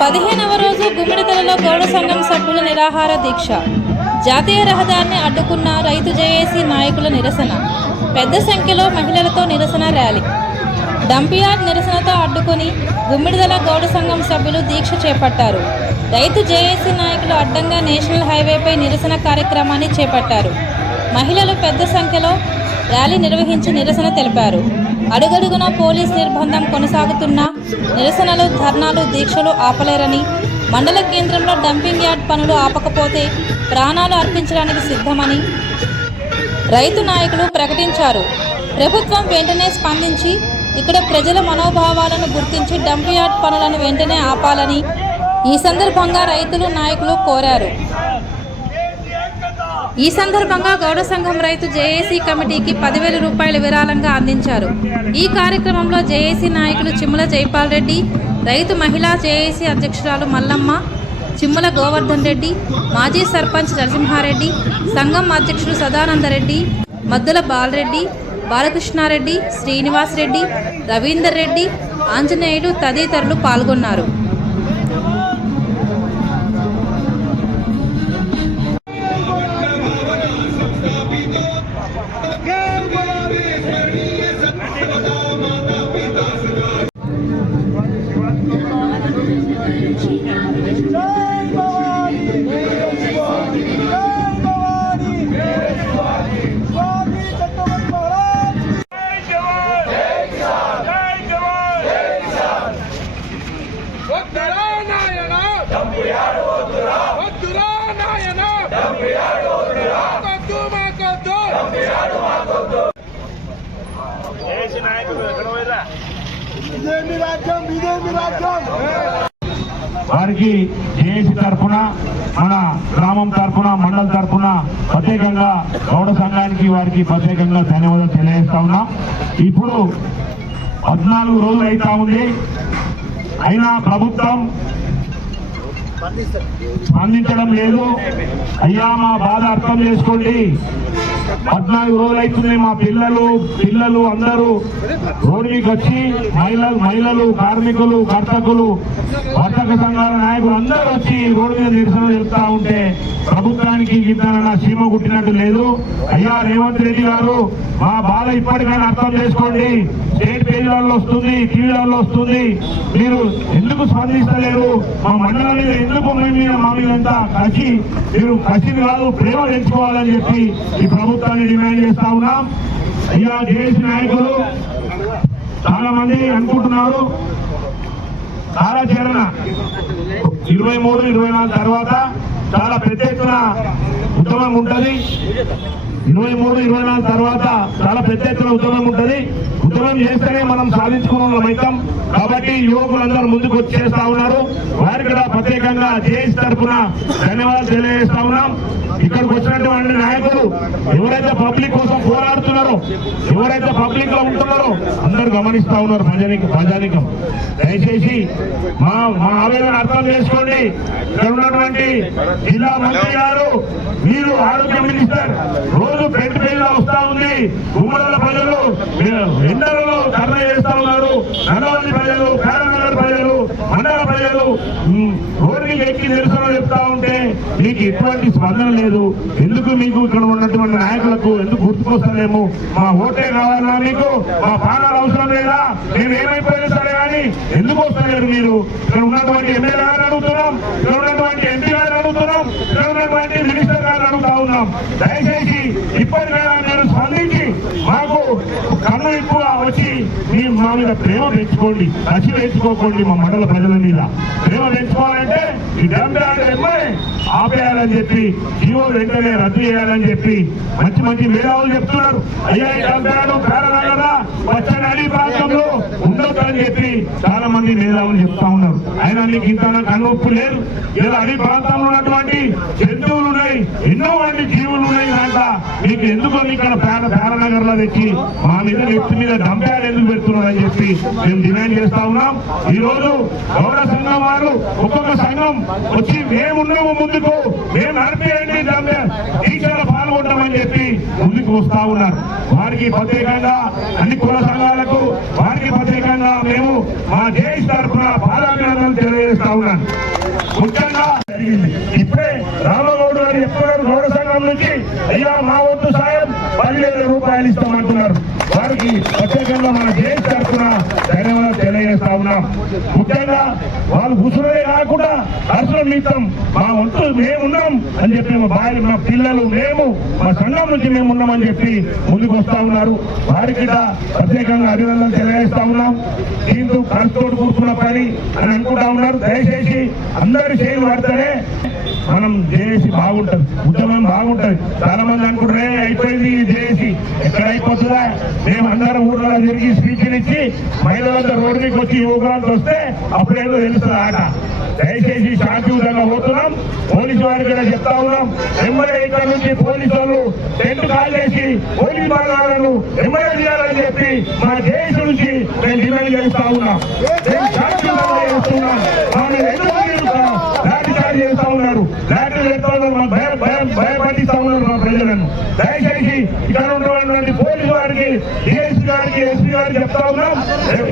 పదిహేనవ రోజు గుమ్మిడితలలో గౌడ సంఘం సభ్యుల నిరాహార దీక్ష. జాతీయ రహదారిని అడ్డుకున్న రైతు జేఏసీ నాయకుల నిరసన. పెద్ద సంఖ్యలో మహిళలతో నిరసన ర్యాలీ. డంపియార్డ్ నిరసనతో అడ్డుకొని గుమ్మిడిదల గౌడ సంఘం సభ్యులు దీక్ష చేపట్టారు. రైతు జేఏసీ నాయకులు అడ్డంగా నేషనల్ హైవేపై నిరసన కార్యక్రమాన్ని చేపట్టారు. మహిళలు పెద్ద సంఖ్యలో ర్యాలీ నిర్వహించి నిరసన తెలిపారు. అడుగడుగునా పోలీస్ నిర్బంధం కొనసాగుతున్నా నిరసనలు ధర్నాలు దీక్షలు ఆపలేరని మండల కేంద్రంలో డంపింగ్ యార్డ్ పనులు ఆపకపోతే ప్రాణాలు అర్పించడానికి సిద్ధమని రైతు నాయకులు ప్రకటించారు. ప్రభుత్వం వెంటనే స్పందించి ఇక్కడ ప్రజల మనోభావాలను గుర్తించి డంపింగ్ యార్డ్ పనులను వెంటనే ఆపాలని ఈ సందర్భంగా రైతులు నాయకులు కోరారు. ఈ సందర్భంగా గౌడ సంఘం రైతు జేఏసీ కమిటీకి పదివేల రూపాయల విరాళంగా అందించారు. ఈ కార్యక్రమంలో జేఏసీ నాయకులు చిమ్ముల జైపాల్ రెడ్డి రైతు మహిళా జేఏసీ అధ్యక్షురాలు మల్లమ్మ చిమ్ముల గోవర్ధన్ రెడ్డి మాజీ సర్పంచ్ నరసింహారెడ్డి సంఘం అధ్యక్షుడు సదానందరెడ్డి మద్దుల బాలరెడ్డి బాలకృష్ణారెడ్డి శ్రీనివాస్ రెడ్డి రవీందర్ రెడ్డి ఆంజనేయుడు తదితరులు పాల్గొన్నారు. ఇదేమి రాజ్యం ఇదేమి రాజ్యం వారికి జేఏసీ తరఫున మన గ్రామం తరఫున మండలం తరఫున ప్రత్యేకంగా గౌడ సంఘానికి వారికి ప్రత్యేకంగా ధన్యవాదాలు తెలియజేస్తా ఉన్నాం. ఇప్పుడు పద్నాలుగు రోజులు అవుతా ఉంది. అయినా ప్రభుత్వం స్పందించడం లేదు. అయ్యా మా బాధ అర్థం చేసుకోండి. పద్నాలుగు రోజులు అవుతుంది మా పిల్లలు పిల్లలు అందరూ రోడ్డు మీకు వచ్చి మహిళలు మహిళలు కార్మికులు కర్తకులు వర్తక సంఘాల నాయకులు అందరూ వచ్చి రోడ్డు మీద నిరసన చెప్తా ఉంటే ప్రభుత్వానికి గిద్దనన్న సీమ కుట్టినట్టు లేదు. అయ్యా రేవంత్ రెడ్డి గారు మా బాధ ఇప్పటికైనా అర్థం చేసుకోండి. స్టేట్ పేజీలలో వస్తుంది టీవీలలో వస్తుంది. మీరు ఎందుకు స్పందిస్తలేరు మా మండలం మీద ఎందుకు మీ మీద మా మీద ఎంత కసి మీరు కసిని కాదు ప్రేమ పెంచుకోవాలని చెప్పి ఈ ప్రభుత్వాన్ని డిమాండ్ చేస్తా ఉన్నాం. అయ్యా జేఎస్ నాయకులు చాలా మంది అనుకుంటున్నారు. చేరణ ఇరవై మూడు ఇరవై నాలుగు తర్వాత చాలా పెద్ద ఎత్తున ఉద్యమం ఉంటుంది. ఇరవై మూడు ఇరవై నాలుగు తర్వాత చాలా పెద్ద ఎత్తున ఉద్యమం ఉంటుంది. ఉద్యమం చేస్తేనే మనం సాధించుకున్న వాళ్ళం కాబట్టి యువకులందరూ ముందుకు వచ్చేస్తా ఉన్నారు. వారికి కూడా ప్రత్యేకంగా జేఏసీ తరఫున ధన్యవాదాలు తెలియజేస్తా ఉన్నాం. ఇక్కడికి వచ్చినటువంటి నాయకులు ఎవరైతే పబ్లిక్ కోసం పోరాడుతున్నారో ఎవరైతే పబ్లిక్లో ఉంటున్నారో అందరు గమనిస్తా ఉన్నారు ప్రజానికి ప్రజానికం. దయచేసి మా మా ఆవేదన అర్థం చేసుకోండి. ఇక్కడ ఉన్నటువంటి జిల్లా మంత్రి గారు మీరు ఆరోగ్య మినిస్టర్ రోజు పెంట్ పెళ్ళి వస్తా ఉంది. ఉమ్మడల ప్రజలు ఎండలలో ధర్నా చేస్తా ఉన్నారు. నడవల్లి ప్రజలు కారనగర్ ప్రజలు మండల ప్రజలు రోడ్డుకి ఎక్కి నిరసన చెప్తా ఉంటే మీకు ఎటువంటి స్పందన లేదు. ఎందుకు మీకు ఇక్కడ ఉన్నటువంటి నాయకులకు ఎందుకు గుర్తుకొస్తలేము? మా ఓటే కావాలా మీకు? మా ప్రాణాలు అవసరం లేదా? నేను ఏమైపోయినా సరే కానీ ఎందుకు వస్తలేరు మీరు? ఇక్కడ ఉన్నటువంటి ఎమ్మెల్యే గారు అడుగుతున్నాం. ఇక్కడ ఉన్నటువంటి ఎంపీ గారు అడుగుతున్నాం. ఇక్కడ ఉన్నటువంటి మినిస్టర్ గారు అడుగుతా ఉన్నాం. దయచేసి ఇప్పటికైనా మీరు స్పందించి మాకు కన్ను ఎక్కువ వచ్చి మీ మా మీద ప్రేమ పెంచుకోండి కసి పెంచుకోకండి మా మండల ప్రజల మీద. ప్రేమ పెంచుకోవాలంటే ఈ డెబ్బై ఆరు ఎమ్మెల్యే ఆపేయాలని చెప్పి జీవో వెంటనే రద్దు చేయాలని చెప్పి మంచి మంచి మేధావులు చెప్తున్నారు. అయ్యా ఈ కదా? పచ్చని ప్రాంతంలో ఉండొద్దని చెప్పి చాలా మంది మేధావులు చెప్తా ఉన్నారు. అయినా నీకు ఇంత కనుప్పు లేదు ఇలా అడవి ప్రాంతంలో ఉన్నటువంటి జంతువులు ఉన్నాయి. ఎన్నో వంటి జీవులు ఉన్నాయి అంట నీకు ఎందుకు ఇక్కడ పేద పేరనగర్లో తెచ్చి మా మీద నెత్తి మీద డంపాలు ఎందుకు పెడుతున్నారని చెప్పి మేము డిమాండ్ చేస్తా ఉన్నాం. ఈ రోజు గౌర సంఘం వారు ఒక్కొక్క సంఘం వచ్చి మేమున్నాము ముందుకు. మేము నడిపేయండి డంపే పాల్గొంటామని చెప్పి ముందుకు వస్తా ఉన్నారు. వారికి ప్రత్యేకంగా అన్ని కుల సంఘాలకు వారికి ప్రత్యేకంగా మేము మా దేశ తరఫున పాదాభినందనలు తెలియజేస్తా ఉన్నాను. ముఖ్యంగా జరిగింది ఇప్పుడే రామగౌడ్ గారు చెప్తున్నారు గౌడ సంఘం నుంచి అయ్యా మా వంతు సాయం పదివేల రూపాయలు ఇస్తామంటున్నారు. వారికి ప్రత్యేకంగా మన దేశ తరఫున ధన్యవాదాలు తెలియజేస్తా ఉన్నాం ముఖ్యంగా వాళ్ళు కూర్చున్నదే కాకుండా దర్శనం నిమిత్తం మా వంతు మేమున్నాం అని చెప్పి మా భార్య మా పిల్లలు మేము మా సంఘం నుంచి మేము ఉన్నామని చెప్పి ముందుకు వస్తా ఉన్నారు. వారికి కూడా ప్రత్యేకంగా అభినందనలు తెలియజేస్తా ఉన్నాం. దీంతో ఖర్చుతో కూర్చున్న పని అని అనుకుంటా ఉన్నారు. దయచేసి అందరి చేయలు పడితేనే మనం చేసి బాగుంటది ఉద్యమం బాగుంటది. చాలా మంది అనుకుంటారే అయిపోయింది చేసి ఎక్కడ అయిపోతుందా? మేము అందరం ఊర్లో తిరిగి స్పీచ్లు ఇచ్చి మహిళలంతా రోడ్డు మీకు వచ్చి యువకులంతా వస్తే అప్పుడేదో తెలుస్తుంది ఆట. దయచేసి శాంతియుతంగా పోతున్నాం. పోలీసు వారికి కూడా చెప్తా ఉన్నాం. ఎమ్మెల్యే ఇక్కడ నుంచి పోలీసు వాళ్ళు టెంట్ కాల్ చేసి పోలీసు బలగాలను ఎమ్మెల్యే చేయాలని చెప్పి మన దేశం నుంచి మేము డిమాండ్ చేస్తా ఉన్నాం. శాంతియుతంగా చేస్తున్నాం. మమ్మల్ని ఎందుకు చేస్తా ఉన్నాం. లాఠీలు మనం ఉన్నారు మా భయ భయ భయపడిస్తా ఉన్నారు మన ప్రజలను. దయచేసి ఇక్కడ ఉన్నటువంటి పోలీసు వారికి డిఎస్పీ గారికి ఎస్పీ గారికి చెప్తా ఉన్నాం.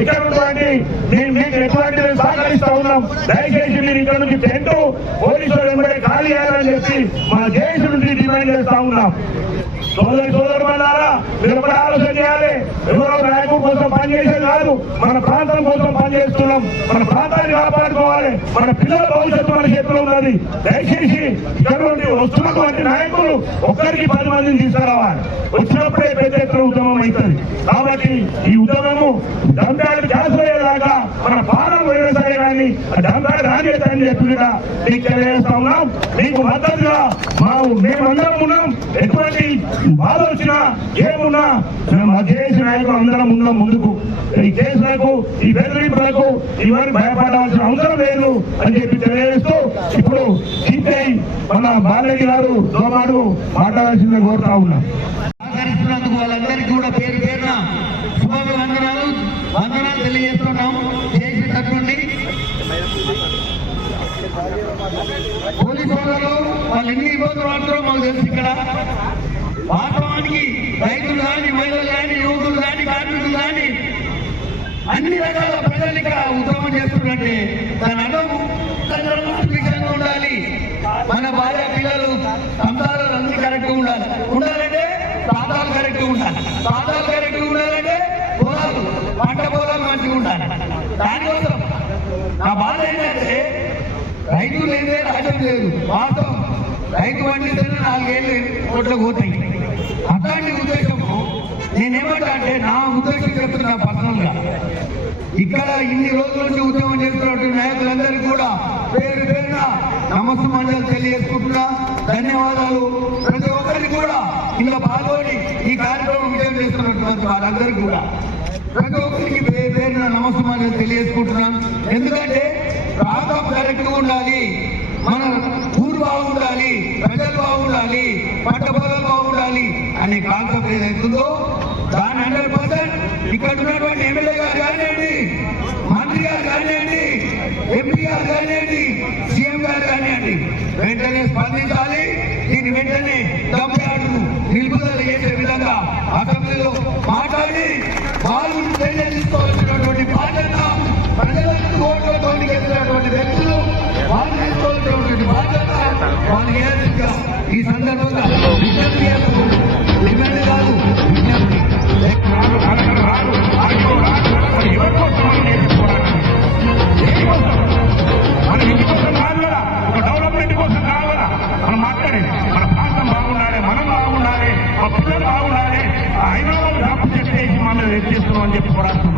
ఇక్కడ ఉన్నటువంటి మేము మీకు ఎటువంటి సహకరిస్తా ఉన్నాం. దయచేసి మీరు ఇక్కడ నుంచి టెంట్ పోలీసులు వెంబడే ఖాళీ చేయాలని చెప్పి మా దేశం నుంచి డిమాండ్ చేస్తా ఉన్నాం. సోదరి సోదరు మళ్ళారా మీరు కూడా ఆలోచన చేయాలి. ఎవరో నాయకుడు కోసం పనిచేసేది కాదు మన ప్రాంతం కోసం పనిచేస్తున్నాం. మన ప్రాంతాన్ని కాపాడుకోవాలి. మన పిల్లల భవిష్యత్తు మన చేతిలో ఉన్నది. దయచేసి ఇక్కడ వస్తున్నటువంటి నాయకులు ఒక్కరికి పది మందిని తీసుకురావాలి. వచ్చినప్పుడే పెద్ద ఎత్తున ఉద్యమం అవుతుంది. కాబట్టి ఈ ఉద్యమము దండాడు గ్యాస్ మన పాలన పోయినా కానీ దండాడు రాజేదని చెప్పి కూడా మీకు తెలియజేస్తా ఉన్నాం. మీకు మద్దతుగా మా మేమందరం ఉన్నాం. ఎటువంటి బాధ వచ్చినా ఏమున్నా మా దేశ నాయకులు అందరం ఉన్నాం ముందుకు. ఈ కేసులకు ఈ బెదిరింపులకు ఇవన్నీ భయపడవలసిన అవసరం లేదు అని చెప్పి తెలియజేస్తూ ఇప్పుడు సిపిఐ మన బాలయ్య గారు దోమాడు మాట్లాడాల్సిందే కోరుతా ఉన్నాం సహకరిస్తున్నందుకు వాళ్ళందరికీ కూడా పేరు పేరున శుభాభివందనాలు వందనాలు తెలియజేస్తున్నాం చేసేటటువంటి పోలీసు వాళ్ళు వాళ్ళు ఎన్ని ఇబ్బందులు పడుతున్నారో తెలుసు ఇక్కడ. వాస్తవానికి రైతులు కానీ మహిళలు కానీ యువకులు కానీ కార్మికులు కానీ అన్ని రకాల ప్రజలు ఇక్కడ ఉద్యమం చేస్తున్నట్టే. తన అర్థం సుభిక్షంగా ఉండాలి. మన భార్య పిల్లలు సంసారాలు అన్ని కరెక్ట్ ఉండాలి. ఉండాలంటే పాదాలు కరెక్ట్ ఉండాలి. పాదాలు కరెక్ట్ ఉండాలంటే పొలాలు పంట పొలాలు మంచిగా ఉండాలి. దానికోసం నా బాధ ఏంటంటే రైతు లేదే రాజ్యం లేదు. వాస్తవం. రైతు పండితేనే నాలుగేళ్ళు కోట్లు పోతాయి అట్లాంటి ఉద్దేశము నేనేమంటా అంటే నా ఉద్దేశం చెప్తున్నా పర్సనల్గా ఇక్కడ ఇన్ని రోజుల నుంచి ఉద్యమం చేస్తున్నటువంటి నాయకులందరికీ కూడా పేరు పేరున నమస్తే మండలి తెలియజేసుకుంటున్నా. ధన్యవాదాలు. ప్రతి ఒక్కరికి కూడా ఇలా పాల్గొని ఈ కార్యక్రమం విజయం చేస్తున్నటువంటి వారందరికీ కూడా. ప్రతి ఒక్కరికి పేరు పేరున నమస్తే మండలి తెలియజేసుకుంటున్నాను ఎందుకంటే ప్రాంతం కరెక్ట్గా ఉండాలి. మన బాగుండాలి ప్రజలు బాగుండాలి పంట పొలం బాగుండాలి అనే కాన్సెప్ట్ ఏదైతుందో దాని హండ్రెడ్ పర్సెంట్ ఇక్కడ ఉన్నటువంటి ఎమ్మెల్యే గారు కానివ్వండి మంత్రి గారు కానివ్వండి ఎంపీ గారు కానివ్వండి సీఎం గారు కానివ్వండి వెంటనే స్పందించాలి. దీన్ని వెంటనే తమిళనాడు నిలుపుదల చేసే విధంగా అసెంబ్లీలో మాట్లాడి వాళ్ళు చర్యలు ఈ సందర్భంగా విజ్ఞప్తి డిమాండ్ కాదు విజ్ఞప్తి మన ఇంటి కోసం కాదు కదా ఒక డెవలప్మెంట్ కోసం కాదు కదా మనం మాట్లాడేది మన ప్రాంతం బాగుండాలి మనం బాగుండాలి మా పిల్లలు బాగుండాలి ఆ హైదరాబాద్ తప్పు మనం చేస్తున్నాం అని చెప్పి పోరాడుతున్నాం